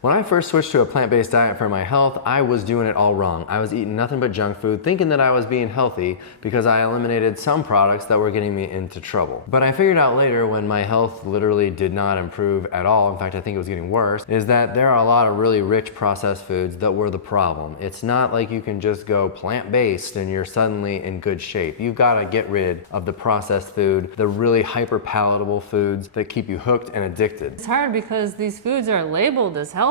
When I first switched to a plant-based diet for my health, I was doing it all wrong. I was eating nothing but junk food, thinking that I was being healthy because I eliminated some products that were getting me into trouble. But I figured out later, when my health literally did not improve at all, in fact I think it was getting worse, is that there are a lot of really rich processed foods that were the problem. It's not like you can just go plant-based and you're suddenly in good shape. You've got to get rid of the processed food, the really hyper palatable foods that keep you hooked and addicted. It's hard because these foods are labeled as healthy,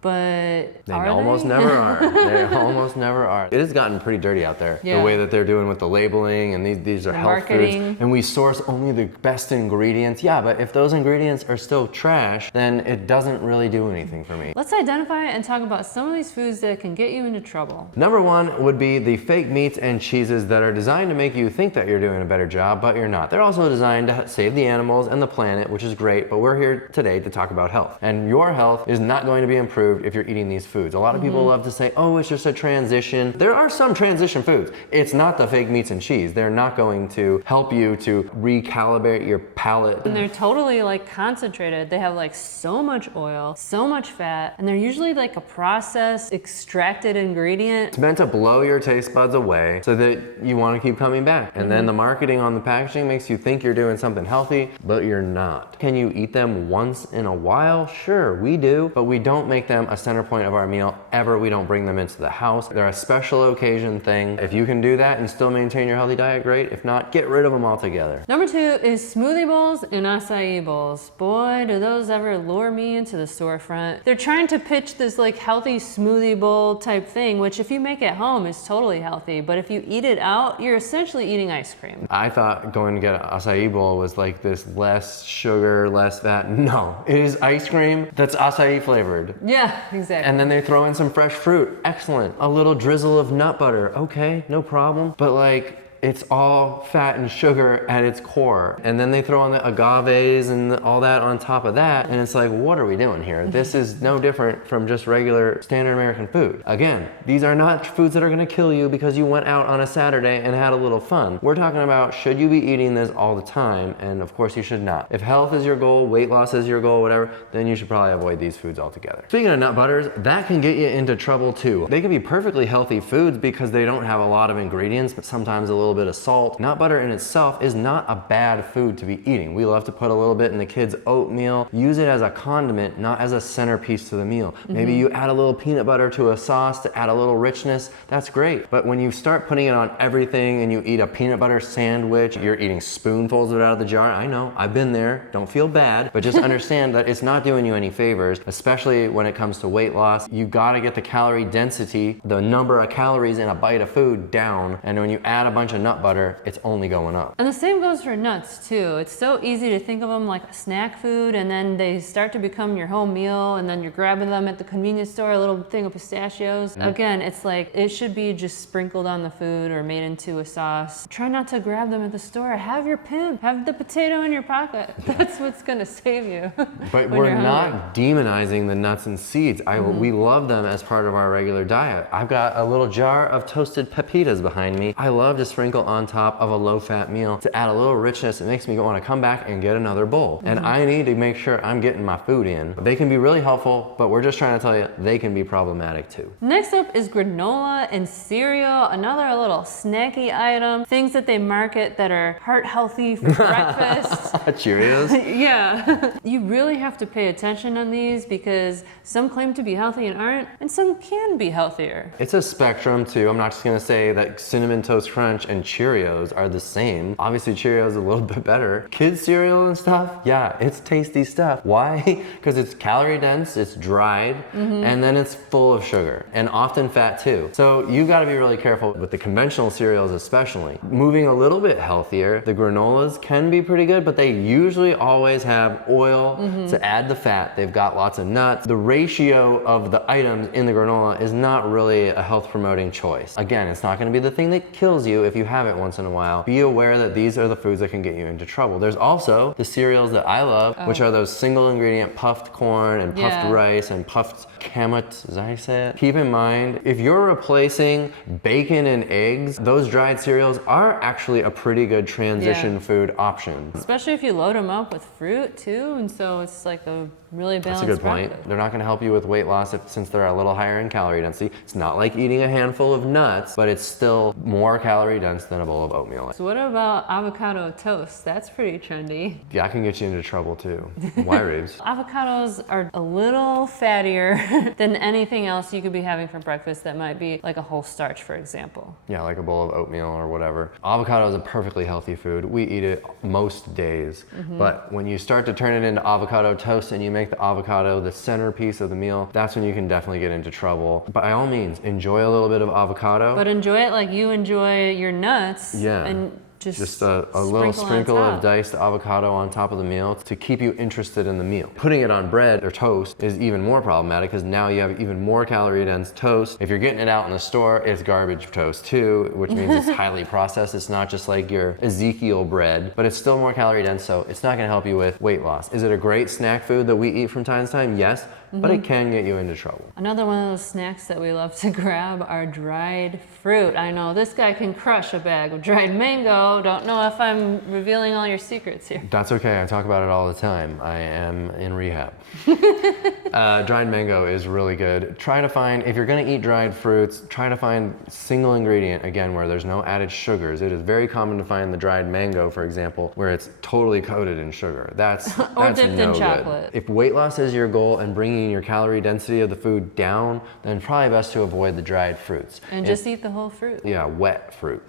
but they almost never are. They almost never are. It has gotten pretty dirty out there. The way that they're doing with the labeling, and these are health marketing. foods, and we source only the best ingredients. Yeah, but if those ingredients are still trash, then it doesn't really do anything for me. Let's identify and talk about some of these foods that can get you into trouble. Number one would be the fake meats and cheeses that are designed to make you think that you're doing a better job, but you're not. They're also designed to save the animals and the planet, which is great, but we're here today to talk about health. And your health is not going to be improved if you're eating these foods. A lot of people love to say, oh, it's just a transition. There are some transition foods. It's not the fake meats and cheese. They're not going to help you to recalibrate your palate. And they're totally like concentrated. They have like so much oil, so much fat, and they're usually like a processed, extracted ingredient. It's meant to blow your taste buds away so that you want to keep coming back. And then the marketing on the packaging makes you think you're doing something healthy, but you're not. Can you eat them once in a while? Sure, we do, but we don't make them a center point of our meal ever. We don't bring them into the house. They're a special occasion thing. If you can do that and still maintain your healthy diet, great. If not, get rid of them altogether. Number two is smoothie bowls and acai bowls. Boy, do those ever lure me into the storefront. They're trying to pitch this like healthy smoothie bowl type thing, which if you make at home is totally healthy, but if you eat it out, you're essentially eating ice cream. I thought going to get an acai bowl was like this less sugar, less fat. No, it is ice cream that's acai flavored. Yeah, exactly. And then they throw in some fresh fruit. Excellent. A little drizzle of nut butter. Okay, no problem. But like, it's all fat and sugar at its core. And then they throw on the agaves and all that on top of that. And it's like, what are we doing here? This is no different from just regular standard American food. Again, these are not foods that are gonna kill you because you went out on a Saturday and had a little fun. We're talking about, should you be eating this all the time? And of course you should not. If health is your goal, weight loss is your goal, whatever, then you should probably avoid these foods altogether. Speaking of nut butters, that can get you into trouble too. They can be perfectly healthy foods because they don't have a lot of ingredients, but sometimes a little bit of salt. Nut butter in itself is not a bad food to be eating. We love to put a little bit in the kids' oatmeal. Use it as a condiment, not as a centerpiece to the meal. Maybe you add a little peanut butter to a sauce to add a little richness. That's great. But when you start putting it on everything and you eat a peanut butter sandwich, you're eating spoonfuls of it out of the jar. I know, I've been there. Don't feel bad, but just understand that it's not doing you any favors, especially when it comes to weight loss. You gotta get the calorie density, the number of calories in a bite of food down. And when you add a bunch of nut butter, it's only going up. And the same goes for nuts too. It's so easy to think of them like a snack food, and then they start to become your home meal, and then you're grabbing them at the convenience store, a little thing of pistachios. Again, it's like, it should be just sprinkled on the food or made into a sauce. Try not to grab them at the store. Have your pimp. Have the potato in your pocket. That's what's gonna save you. But we're not demonizing the nuts and seeds. We love them as part of our regular diet. I've got a little jar of toasted pepitas behind me. I love to sprinkle on top of a low-fat meal to add a little richness. It makes me want to come back and get another bowl. And I need to make sure I'm getting my food in. They can be really helpful, but we're just trying to tell you they can be problematic too. Next up is granola and cereal, another little snacky item. Things that they market that are heart healthy for breakfast. Cheerios? Yeah. You really have to pay attention on these because some claim to be healthy and aren't, and some can be healthier. It's a spectrum too. I'm not just gonna say that Cinnamon Toast Crunch and Cheerios are the same. Obviously Cheerios is a little bit better. Kids cereal and stuff, yeah, it's tasty stuff. Why? Because it's calorie dense, it's dried, and then it's full of sugar and often fat too. So you gotta be really careful with the conventional cereals especially. Moving a little bit healthier, the granolas can be pretty good, but they usually always have oil to add the fat. They've got lots of nuts. The ratio of the items in the granola is not really a health promoting choice. Again, it's not gonna be the thing that kills you if you have it once in a while, be aware that these are the foods that can get you into trouble. There's also the cereals that I love, which are those single ingredient puffed corn and puffed rice and puffed kamut, is that how you say it? Keep in mind, if you're replacing bacon and eggs, those dried cereals are actually a pretty good transition food option. Especially if you load them up with fruit too, and so it's like a really balanced That's a good point. breakfast. They're not going to help you with weight loss since they're a little higher in calorie density. It's not like eating a handful of nuts, but it's still more calorie dense than a bowl of oatmeal. So what about avocado toast? That's pretty trendy. Yeah, I can get you into trouble too. Why, Reeves? Avocados are a little fattier than anything else you could be having for breakfast that might be like a whole starch, for example. Yeah, like a bowl of oatmeal or whatever. Avocado is a perfectly healthy food. We eat it most days. But when you start to turn it into avocado toast and you make the avocado the centerpiece of the meal, that's when you can definitely get into trouble. By all means, enjoy a little bit of avocado. But enjoy it like you enjoy your nuts. Yeah. And just a little sprinkle of diced avocado on top of the meal to keep you interested in the meal. Putting it on bread or toast is even more problematic because now you have even more calorie dense toast. If you're getting it out in the store, it's garbage toast too, which means it's highly processed. It's not just like your Ezekiel bread, but it's still more calorie dense, so it's not gonna help you with weight loss. Is it a great snack food that we eat from time to time? Yes, but it can get you into trouble. Another one of those snacks that we love to grab are dried fruit. I know this guy can crush a bag of dried mango. Don't know if I'm revealing all your secrets here. That's okay, I talk about it all the time. I am in rehab. Dried mango is really good. Try to find, if you're gonna eat dried fruits, try to find single ingredient, again, where there's no added sugars. It is very common to find the dried mango, for example, where it's totally coated in sugar. That's dipped in no chocolate. good. If weight loss is your goal and bringing your calorie density of the food down, then probably best to avoid the dried fruits. And just eat the whole fruit. Yeah, wet fruit.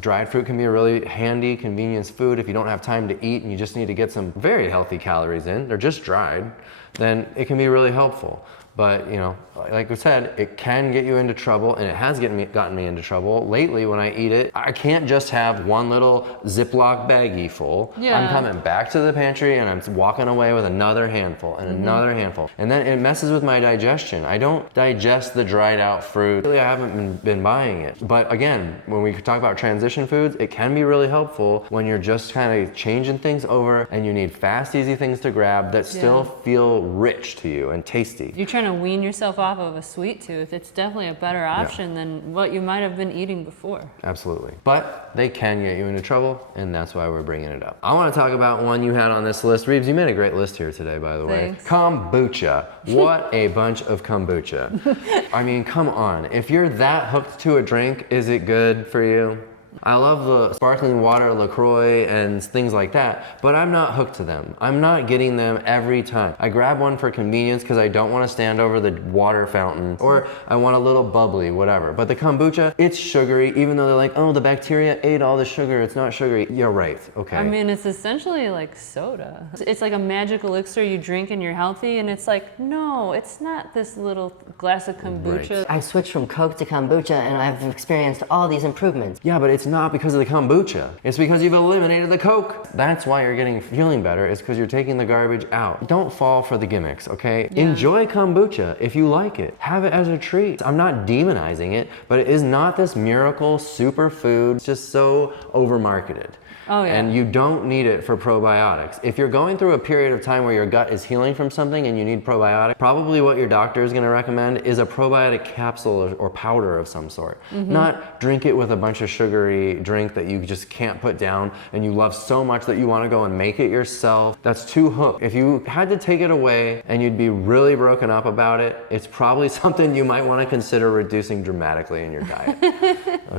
Dried fruit can be a really handy convenience food if you don't have time to eat and you just need to get some very healthy calories in. They're just dried. Then it can be really helpful. But, you know, like we said, it can get you into trouble, and it has gotten me into trouble. Lately, when I eat it, I can't just have one little Ziploc baggie full. Yeah. I'm coming back to the pantry, and I'm walking away with another handful and another handful. And then it messes with my digestion. I don't digest the dried out fruit. Really, I haven't been buying it. But again, when we talk about transition foods, it can be really helpful when you're just kind of changing things over, and you need fast, easy things to grab that still feel rich to you and tasty. You're trying to wean yourself off of a sweet tooth. It's definitely a better option than what you might have been eating before. Absolutely. But they can get you into trouble, and that's why we're bringing it up. I want to talk about one you had on this list. Reeves, you made a great list here today, by the way. Thanks. Kombucha. What a bunch of kombucha. I mean, come on. If you're that hooked to a drink, is it good for you? I love the sparkling water, LaCroix, and things like that, but I'm not hooked to them. I'm not getting them every time. I grab one for convenience because I don't want to stand over the water fountain, or I want a little bubbly, whatever. But the kombucha, it's sugary, even though they're like, oh, the bacteria ate all the sugar, it's not sugary. You're right, okay. I mean, it's essentially like soda. It's like a magic elixir you drink and you're healthy, and it's like, no, it's not this little glass of kombucha. Right. I switched from Coke to kombucha and I've experienced all these improvements. Yeah, but it's not because of the kombucha. It's because you've eliminated the Coke. That's why you're feeling better, is because you're taking the garbage out. Don't fall for the gimmicks, okay? Yeah. Enjoy kombucha if you like it. Have it as a treat. I'm not demonizing it, but it is not this miracle superfood. It's just so over-marketed. Oh, yeah. And you don't need it for probiotics. If you're going through a period of time where your gut is healing from something and you need probiotic, probably what your doctor is going to recommend is a probiotic capsule or powder of some sort. Not drink it with a bunch of sugary drink that you just can't put down and you love so much that you want to go and make it yourself. That's too hooked. If you had to take it away and you'd be really broken up about it, it's probably something you might want to consider reducing dramatically in your diet.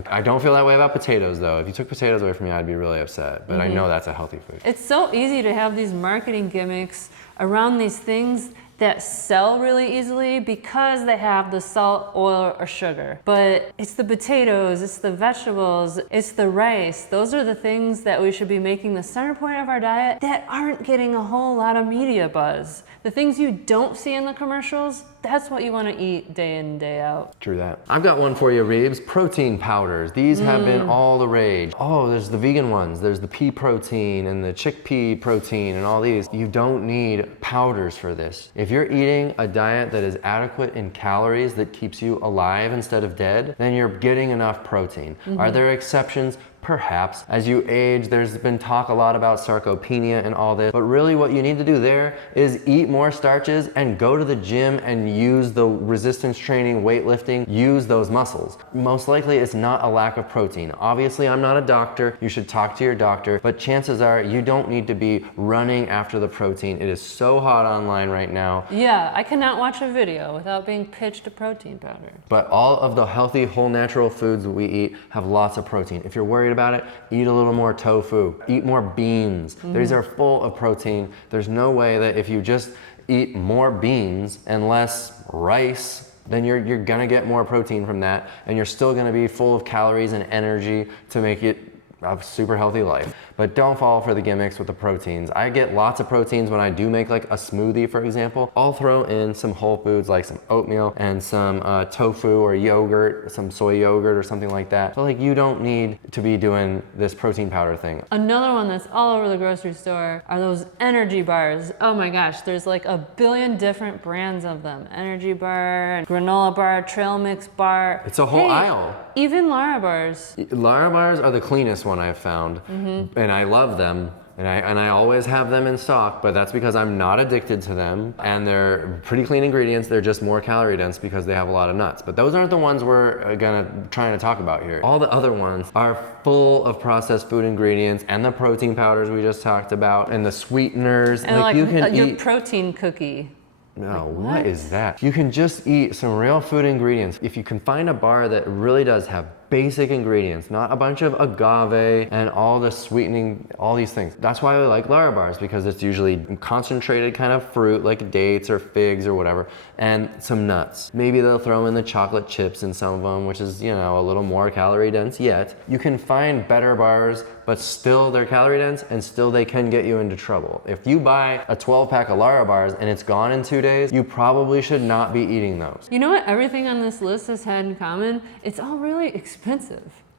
I don't feel that way about potatoes, though. If you took potatoes away from me, I'd be really upset. But I know that's a healthy food. It's so easy to have these marketing gimmicks around these things that sell really easily because they have the salt, oil, or sugar. But it's the potatoes, it's the vegetables, it's the rice. Those are the things that we should be making the center point of our diet that aren't getting a whole lot of media buzz. The things you don't see in the commercials, that's what you want to eat day in, day out. True that. I've got one for you, Reeves. Protein powders. These have been all the rage. Oh, there's the vegan ones. There's the pea protein and the chickpea protein and all these. You don't need powders for this. If you're eating a diet that is adequate in calories that keeps you alive instead of dead, then you're getting enough protein. Are there exceptions? Perhaps. As you age, there's been talk a lot about sarcopenia and all this, but really what you need to do there is eat more starches and go to the gym and use the resistance training, weightlifting, use those muscles. Most likely it's not a lack of protein. Obviously, I'm not a doctor. You should talk to your doctor, but chances are you don't need to be running after the protein. It is so hot online right now. Yeah, I cannot watch a video without being pitched a protein powder. But all of the healthy, whole natural foods that we eat have lots of protein. If you're worried about it, eat a little more tofu, eat more beans. These are full of protein. There's no way that if you just eat more beans and less rice, then you're gonna get more protein from that, and you're still gonna be full of calories and energy to make it a super healthy life. But don't fall for the gimmicks with the proteins. I get lots of proteins when I do make like a smoothie, for example. I'll throw in some whole foods like some oatmeal and some tofu or yogurt, some soy yogurt or something like that. So like you don't need to be doing this protein powder thing. Another one that's all over the grocery store are those energy bars. Oh my gosh, there's like a billion different brands of them. Energy bar, granola bar, trail mix bar. It's a whole aisle. Even Lara bars. Lara bars are the cleanest one I've found, and I love them. And I always have them in stock, but that's because I'm not addicted to them, and they're pretty clean ingredients. They're just more calorie dense because they have a lot of nuts. But those aren't the ones we're trying to talk about here. All the other ones are full of processed food ingredients and the protein powders we just talked about and the sweeteners. And like you can your eat protein cookie. No, what is that? You can just eat some real food ingredients. If you can find a bar that really does have basic ingredients, not a bunch of agave and all the sweetening, all these things. That's why I like Lara bars, because it's usually concentrated kind of fruit like dates or figs or whatever, and some nuts. Maybe they'll throw in the chocolate chips in some of them, which is, you know, a little more calorie dense yet. You can find better bars, but still they're calorie dense and still they can get you into trouble. If you buy a 12-pack of Lara bars and it's gone in 2 days, you probably should not be eating those. You know what everything on this list has had in common? It's all really expensive.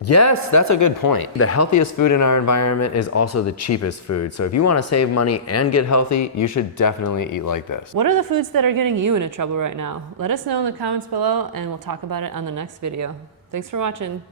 Yes, that's a good point. The healthiest food in our environment is also the cheapest food. So if you want to save money and get healthy, you should definitely eat like this. What are the foods that are getting you into trouble right now? Let us know in the comments below and we'll talk about it on the next video. Thanks for watching.